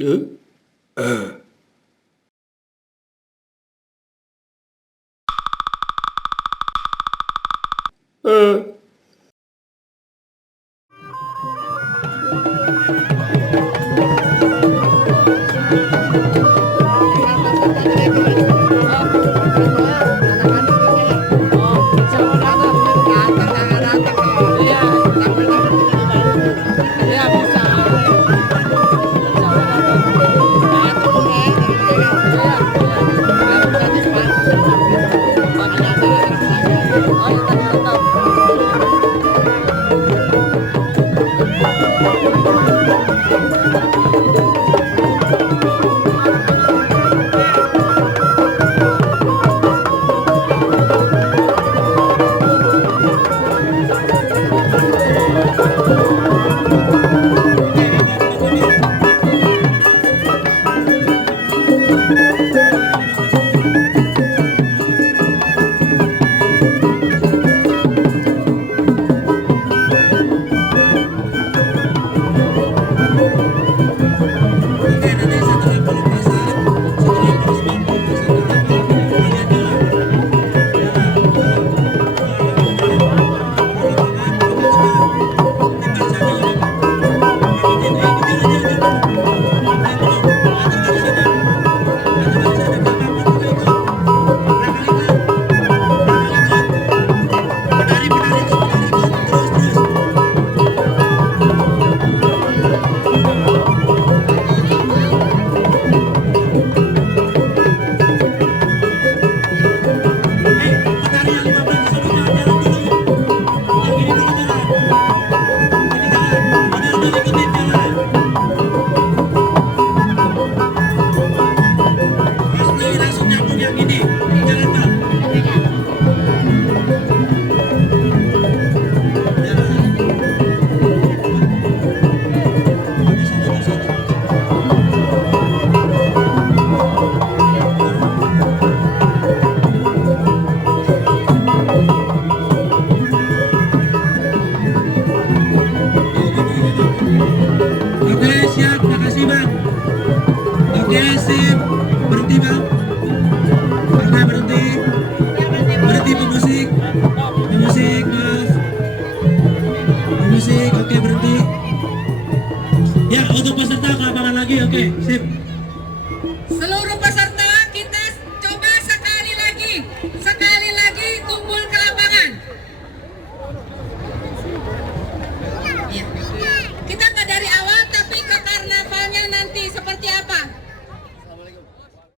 Eh? Eh. Eh. Oke, siap, makasih bang. Oke, sip, berhenti bang. Oke, berhenti. Berhenti pemusik. Pemusik, maaf. Pemusik, oke berhenti. Ya, untuk peserta ke lapangan lagi, oke, sip. Seluruh peserta kita coba sekali lagi kumpul ke lapangan. Ya. Kita nggak dari awal tapi ke karnavalnya nanti seperti apa?